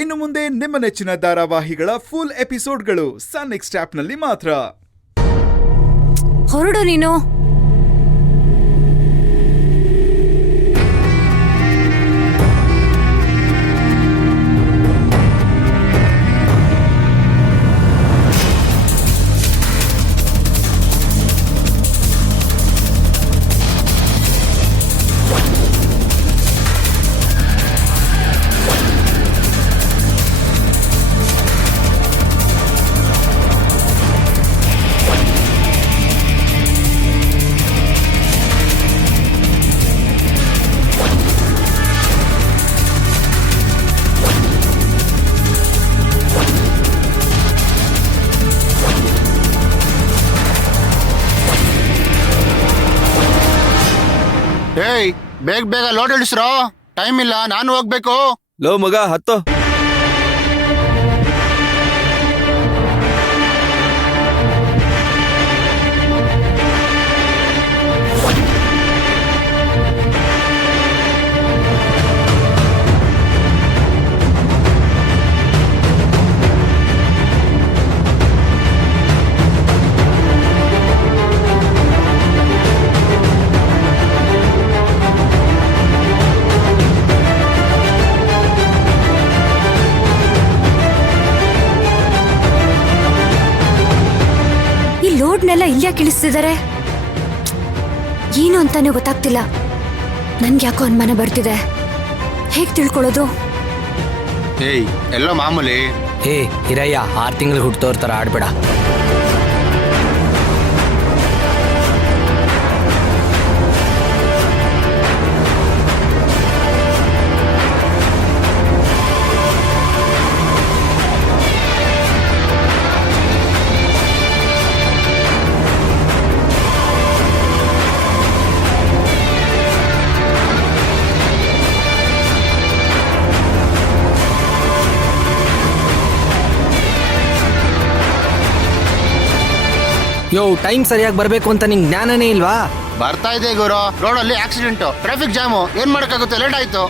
ಇನ್ನು ಮುಂದೆ ನಿಮ್ಮ ನೆಚ್ಚಿನ ಧಾರಾವಾಹಿಗಳ ಫುಲ್ ಎಪಿಸೋಡ್ಗಳು ಸನ್ ನೆಕ್ಸ್ಟ್ ಆಪ್ನಲ್ಲಿ ಮಾತ್ರ. ಹೊರಡು ನೀನು. ಏಯ್, ಬೇಗ ಬೇಗ ಲೋಡ್ ಇಳಿಸ್ರೋ, ಟೈಮ್ ಇಲ್ಲ, ನಾನು ಹೋಗ್ಬೇಕು. ಲೋ ಮಗ ಹತ್ತೋ. ಲೋಡ್ನೆಲ್ಲ ಇಲ್ಯಾಕೆ ಇಳಿಸ್ತಿದ್ದಾರೆ ಏನು ಅಂತಾನೆ ಗೊತ್ತಾಗ್ತಿಲ್ಲ. ನನ್ಗೆ ಯಾಕೋ ಅನುಮಾನ ಬರ್ತಿದೆ. ಹೇಗ್ ತಿಳ್ಕೊಳ್ಳೋದು? ಏಯ್, ಎಲ್ಲೋ ಮಾಮೂಲಿ. ಹೇ ಹಿರಯ್ಯ, 6 ತಿಂಗಳು ಹುಟ್ಟೋರ್ ತರ ಆಡ್ಬೇಡ. ಯೋ, ಟೈಮ್ ಸರಿಯಾಗಿ ಬರ್ಬೇಕು ಅಂತ ನಿಂಗೆ ಜ್ಞಾನನೇ ಇಲ್ವಾ? ಬರ್ತಾ ಇದೆ ಗುರು, ರೋಡಲ್ಲಿ ಆಕ್ಸಿಡೆಂಟ್, ಟ್ರಾಫಿಕ್ ಜಾಮು, ಏನ್ ಮಾಡಕ್ಕಾಗುತ್ತೆ, ಲೇಟ್ ಆಯ್ತು.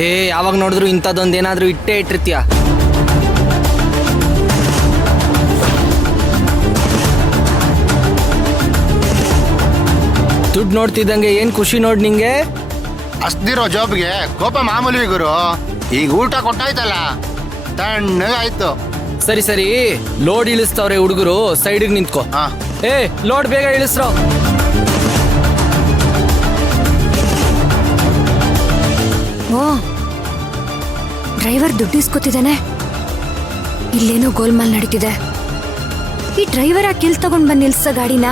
ಏ, ಯಾವಾಗ ನೋಡಿದ್ರು ಇಂಥದ್ದೊಂದು ಏನಾದ್ರೂ ಇಟ್ಟೇ ಇಟ್ಟಿರ್ತೀಯ. ದುಡ್ಡು ನೋಡ್ತಿದ್ದಂಗೆ ಏನ್ ಖುಷಿ ನೋಡ್ ನಿಂಗೆ. ಹಸ್ದಿರೋ ಜಾಬ್ಗೆ ಕೋಪ ಮಾಮೂಲಿ ಗುರು. ಈಗ ಊಟ ಕೊಟ್ಟಾಯ್ತಲ್ಲ, ತಣ್ಣಗಾಯ್ತು. ಸರಿ ಸರಿ, ಲೋಡ್ ಇಳಿಸ್ತವ್ರೆ ಹುಡುಗರು, ಸೈಡಿಗೆ ನಿಂತ್ಕೋ. ಹಾ. ಏ, ಲೋಡ್ ಬೇಗ ಇಳಿಸ್ರೋ. ಓ, ಡ್ರೈವರ್ ದುಡ್ಡು ಇಸ್ಕೊತಿದ್ದಾನೆ. ಇಲ್ಲೇನೋ ಗೋಲ್ಮಾಲ್ ನಡೀತಿದೆ. ಈ ಡ್ರೈವರ್ ಆ ಕಿಲ್ ತಗೊಂಡ್ ಬಂದ್ ನಿಲ್ಸ ಗಾಡಿನ.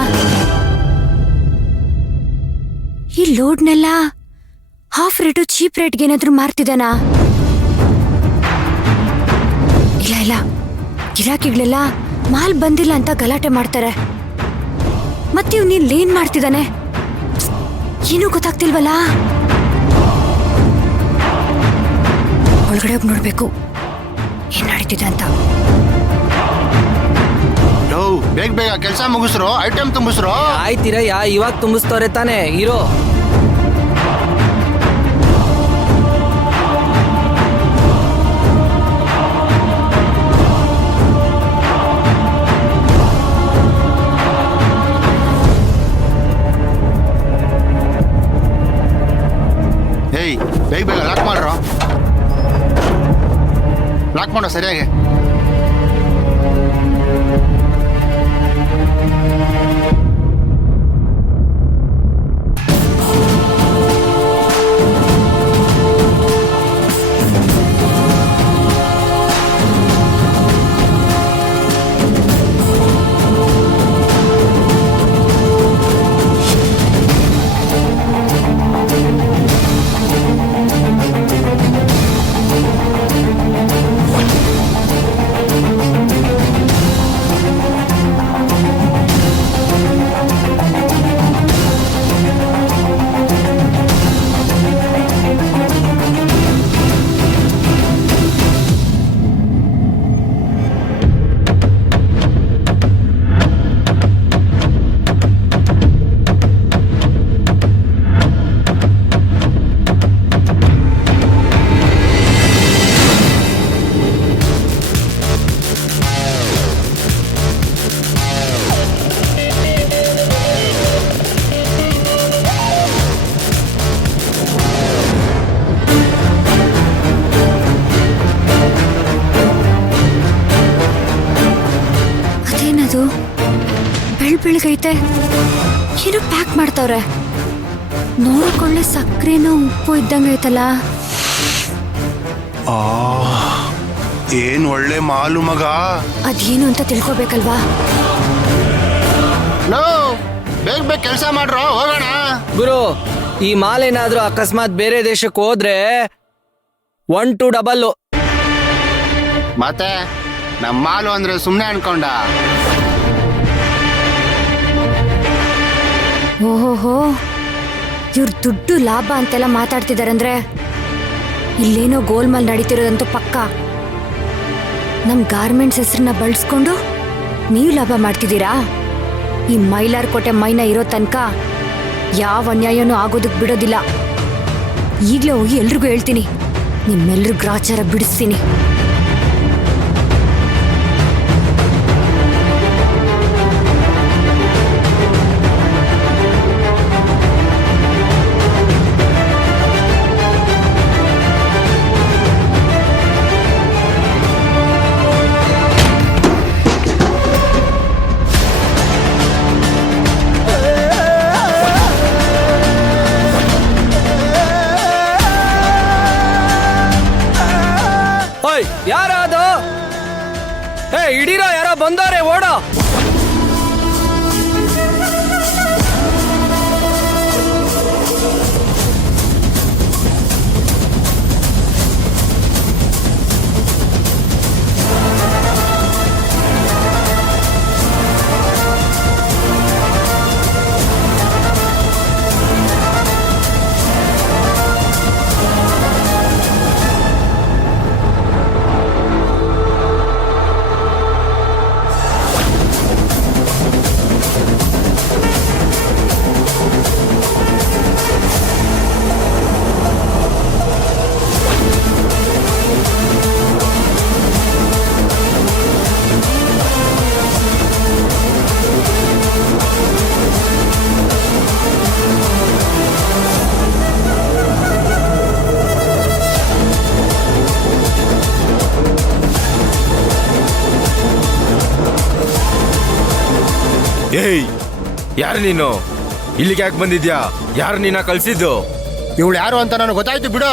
ಈ ಲೋಡ್ನೆಲ್ಲ ಹಾಫ್ ರೇಟು ಚೀಪ್ ರೇಟ್ಗೆ ಏನಾದ್ರೂ ಮಾರ್ತಿದ್ದಾನಾ? ಇಲ್ಲ ಇಲ್ಲ, ಗಿರಾಕಿಗಳೆಲ್ಲ ಮಾಲ್ ಬಂದಿಲ್ಲ ಅಂತ ಗಲಾಟೆ ಮಾಡ್ತಾರೆ. ಮತ್ತೆ ಇವ್ನು ಇಲ್ಲೇನ್ ಮಾಡ್ತಿದ್ದಾನೆ ಏನೂ ಗೊತ್ತಾಗ್ತಿಲ್ವಲ್ಲ. ಒಳಗಡೆ ಹೋಗಿ ನೋಡ್ಬೇಕು ಏನ್ ನಡೀತಿದೆ ಅಂತ. ಬೇಗ ಬೇಗ ಕೆಲಸ ಮುಗಿಸ್ರು, ಐಟಮ್ ತುಂಬಿಸ್ರು. ಆಯ್ತಿರಯ್ಯ, ಇವಾಗ ತುಂಬಿಸ್ತವ್ರೆ ತಾನೇ, ಇರೋ. ಏಯ್, ಬೇಗ ಬೇಗ ಲಾಕ್ ಮಾಡ್ರೋ, ಲಾಕ್ ಮಾಡೋ ಸರಿಯಾಗಿ. ಬೆಳಗೈತೆ ಏನೋ ಪ್ಯಾಕ್ ಮಾಡ್ತಾವ್ರೆ. ನೋಡಕೊಳ್ಳೆ ಸಕ್ಕರೆನೋ ಉಪ್ಪು ಇದ್ದಂಗೈತಲ್ಲ. ಏನ್ ಒಳ್ಳೆ ಮಾಲು ಮಗ. ಅದೇನು ಅಂತ ತಿಳ್ಕೊಬೇಕಲ್ವಾ? ಲೋ ಬೇಗ ಬೇಗ ಕೆಲಸ ಮಾಡ್ರೋ, ಹೋಗೋಣ. ಗುರು, ಈ ಮಾಲೇನಾದ್ರೂ ಅಕಸ್ಮಾತ್ ಬೇರೆ ದೇಶಕ್ಕೆ ಹೋದ್ರೆ 1 to 2. ಮತ್ತೆ ನಮ್ಮ ಮಾಲು ಅಂದ್ರೆ ಸುಮ್ನೆ ಅನ್ಕೊಂಡ? ಓಹೋಹೋ, ಇವ್ರ ದುಡ್ಡು ಲಾಭ ಅಂತೆಲ್ಲ ಮಾತಾಡ್ತಿದಾರಂದ್ರೆ ಇಲ್ಲೇನೋ ಗೋಲ್ಮಾಲ್ ನಡೀತಿರೋದಂತೂ ಪಕ್ಕ. ನಮ್ ಗಾರ್ಮೆಂಟ್ಸ್ ಹೆಸರನ್ನ ಬಳಸ್ಕೊಂಡು ನೀವು ಲಾಭ ಮಾಡ್ತಿದ್ದೀರಾ? ಈ ಮೈಲಾರ್ಕೋಟೆ ಮೈನ ಇರೋ ತನಕ ಯಾವ ಅನ್ಯಾಯನೂ ಆಗೋದಕ್ಕೆ ಬಿಡೋದಿಲ್ಲ. ಈಗಲೇ ಹೋಗಿ ಎಲ್ರಿಗೂ ಹೇಳ್ತೀನಿ, ನಿಮ್ಮೆಲ್ರೂ ಗ್ರಾಚಾರ ಬಿಡಿಸ್ತೀನಿ. ಓಯ್, ಯಾರ ಅದು? ಇಡೀರೋ, ಯಾರೋ ಬಂದವ್ರೆ, ಓಡೋ. ಏಯ್, ಯಾರು ನೀನು? ಇಲ್ಲಿಗೆ ಯಾಕೆ ಬಂದಿದ್ಯಾ? ಯಾರು ನಿನ್ನ ಕಳ್ಸಿದ್ದು? ಇವಳು ಯಾರು ಅಂತ ನನಗೆ ಗೊತ್ತಾಯ್ತು ಬಿಡು.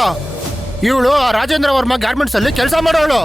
ಇವಳು ರಾಜೇಂದ್ರ ವರ್ಮ ಗಾರ್ಮೆಂಟ್ಸ್ ಅಲ್ಲಿ ಕೆಲಸ ಮಾಡೋಳು.